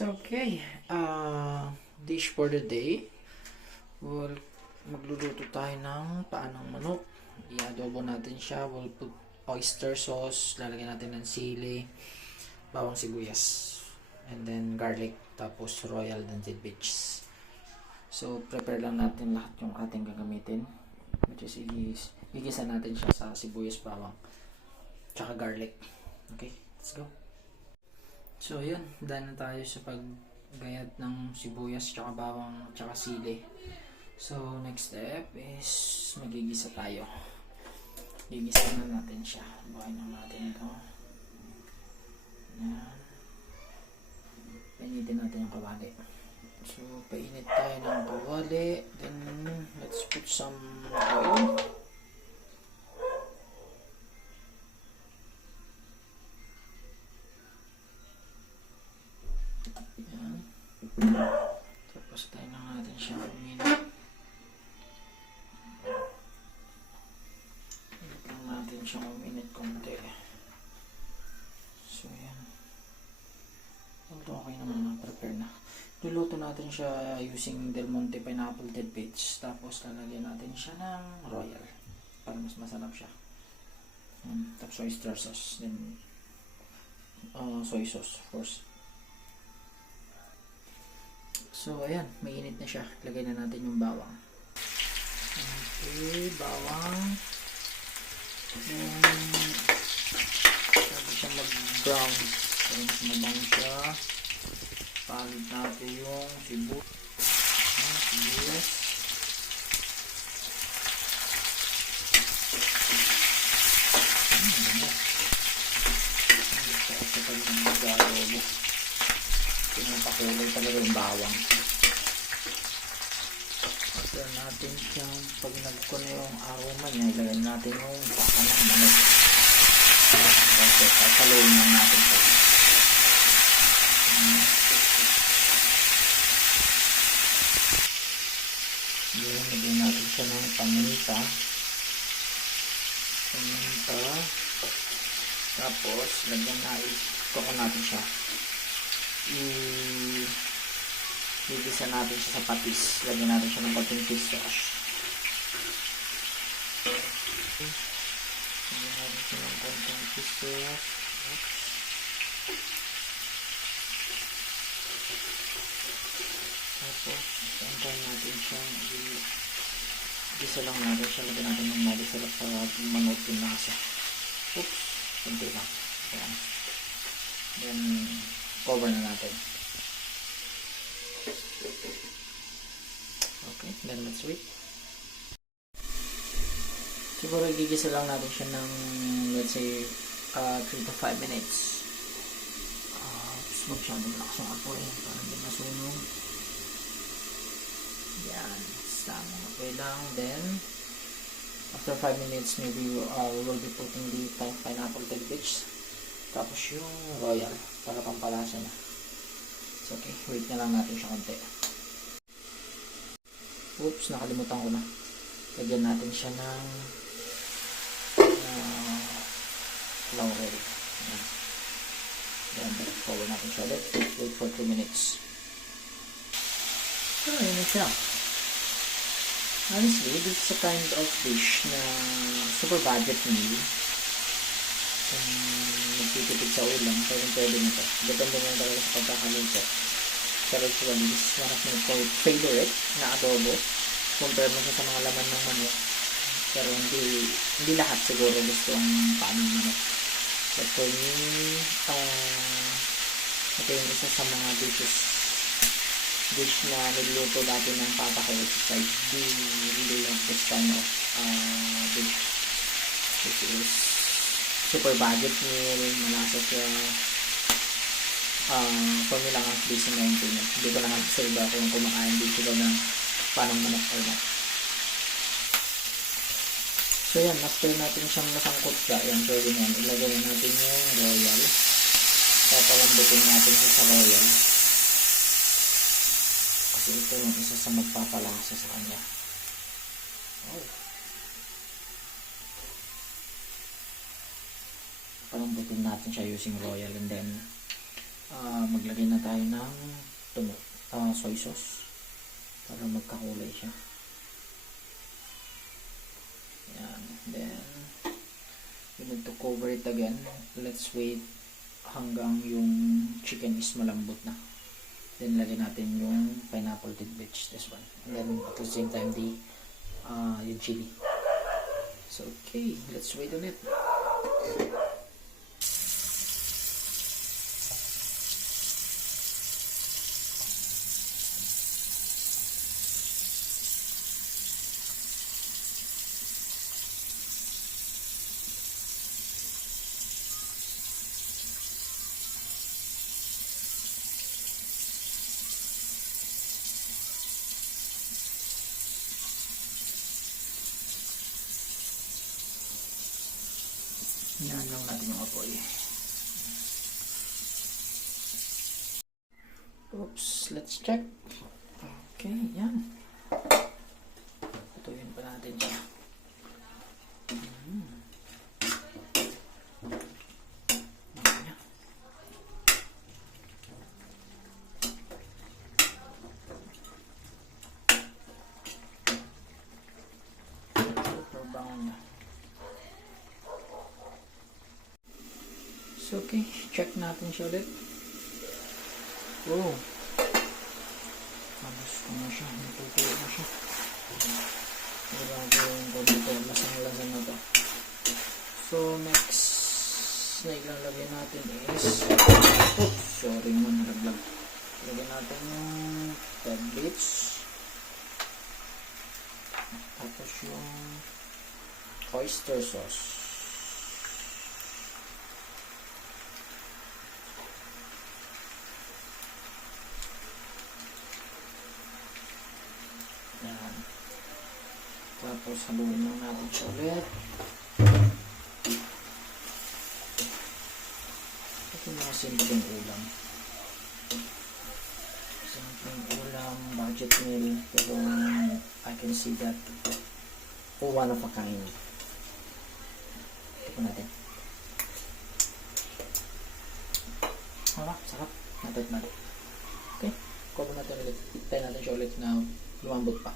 So, okay. Dish for the day. Well, magluluto tayo ng paanang manok. I-adobo natin siya. We'll put oyster sauce. Lalagyan natin ng sili, bawang sibuyas, and then garlic. Tapos royal and tidbits. So, prepare lang natin lahat yung ating gagamitin. Which is, igisa natin siya sa sibuyas, bawang, tsaka garlic. Okay, let's go. So, yun. Dahil na tayo sa paggayat ng sibuyas, tsaka bawang, tsaka sili. So, next step is magigisa tayo. Gigisa na natin siya. Buhayin na natin ito. Yan. Painitin natin yung kawali. So, painit tayo ng kawali. Then, let's put some oil. Yan. Tapos tayo na natin siya uminit. Uminit lang natin siya uminit konti. So, yan. Ito okay naman na. Prepare na. Luluto natin siya using Del Monte pineapple tidbits. Tapos lalagyan natin siya ng royal para mas masarap siya. Tapos oyster sauce. Then soy sauce of course. So ayan, mainit na siya. Lagay na natin yung bawang. Okay, bawang. Sabi siya mag-brown. So mas mabango siya. Palit natin yung sibuyas. Gusto ko sa pag mag-adobo. Pinapakulay talaga yung bawang. After natin siyang pag nagko na yung aroma niya, ilagay natin yung baka ng manok. Kasi papaluin lang natin ito. Lagyan natin siya ng paminta. Tapos lagyan natin siya. Igisa natin siya sa patis. Lagyan natin siya ng konting fish sauce. Lagyan natin siya ng konting fish sauce. Tapos, antayin natin siya. Igisa lang natin siya. Lagyan natin ng malisalap sa manok yung nasa. Oops! Kunti lang. Ayan. Then, cover na natin. Okay, then let's wait. Siguro igigisa lang natin siya ng let's say 3 to 5 minutes. Masyadong lakas yung apoy para hindi masunog. Yan, tamang apoy lang. Then after 5 minutes maybe we will be putting the pineapple tidbits, tapos yung royal para pampalasa niya. It's okay, wait na lang natin siya konti. Oops, nakalimutan ko na. Lagyan natin siya ng laurel. Then cover natin siya ulit. Wait for 2 minutes. So, yun na siya. Honestly, this is a kind of dish na super budget meal. Kung nagtitipid sa ulam, pwede na ito. Depende na talaga sa pagkakaluto. Pero usually, this is one of my favorite na adobo. Compare mo siya sa mga laman ng manok. Pero hindi lahat siguro gusto ang paanong manok. But for me, ito yung isa sa mga dish na niluluto dati ng papa ko. I really love this kind of dish. Which is super budget meal, malasa siya. For me lang ang busy na yung pinag. Hindi ko lang sabi kung kumakain din sila ng panang manok or not. So yan, after natin siyang nasangkot siya, yan, pwede na yan. Ilagay natin yung royal. Papalambutin natin siya sa royal. Kasi ito yung isa sa magpapalasa sa kanya. Oh. Palambutin natin siya using royal, and then Maglagay na tayo ng soy sauce para magkakulay siya. Yan. Then, we need to cover it again. Let's wait hanggang yung chicken is malambot na. Then, lagyan natin yung pineapple tidbits, this one. And then, at the same time, yung chili. So, okay. Let's wait on it. Yan lang natin yung apoy. Oops, let's check. Okay, yan. Patuyin pa natin siya. Super brown na. So, okay, check natin siya ulit. Oh, halos ko na siya, natutuwa na siya. Grabe yung ganito, lasang-lasang na to. So, next na ilalagay natin is, oops, sorry naman, nalaglag. Lagyan natin yung tidbits. Tapos yung oyster sauce. Yan. Tapos haluin lang natin siya ulit. Ito mga simpleng ulam. Simpleng ulam, budget meal. Pero I can see that one of a kind. Ito natin. Sarap. Natin. Okay. Cover natin ulit. Tayo natin siya ulit na lumambot pa.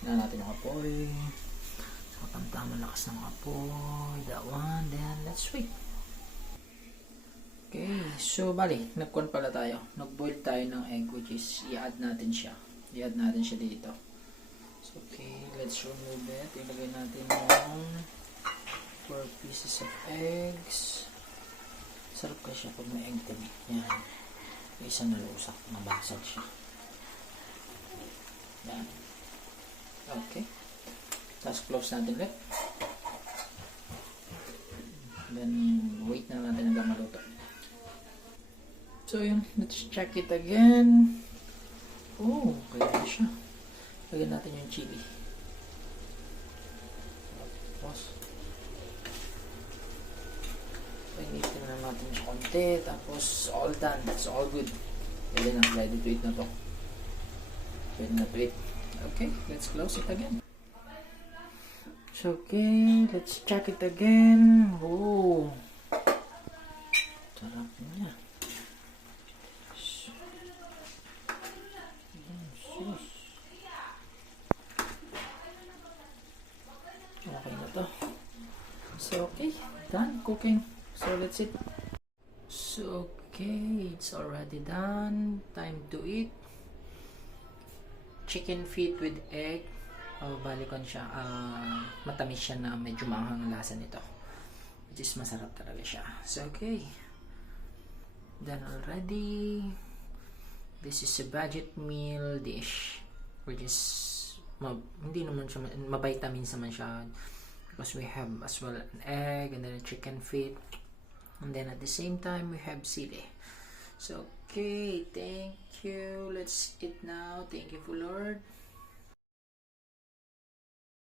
Tingnan natin yung apoy. So, tamang lakas ng apoy. That one. Then, let's wait. Okay. So, bali. Nag-con pala tayo. Nag-boil tayo ng egg, which is i-add natin siya. I-add natin siya dito. So, okay. Let's remove it. Ilagay natin yung 4 pieces of eggs. Sarap kasi siya pag may egg din. Yan. Isa na lusak. Nabasag siya. Yan. Okay. Tapos close natin ulit. Then, wait na natin hanggang maluto. So, yun. Let's check it again. Oh, kaya na siya. Lagyan natin yung chili. Tapos, painitin na natin siya konti. Tapos, all done. It's all good. Pwede na. Ready to eat na to. Pwede na to eat. Okay, let's close it again. So, okay, let's check it again. Oh, sarap niya. Okay na to. So, okay, done cooking. So, that's it. So, okay, it's already done. Time to eat. Chicken feet with egg. Balikon siya. Matamis siya na medyo maanghang lasa nito. Which is masarap talaga siya. So, okay. Done already. This is a budget meal dish. Which is, hindi naman siya, ma-vitamins naman siya. Because we have as well an egg and then a chicken feet. And then at the same time, we have sili. So, okay, thank you. Let's eat now. Thank you, Lord.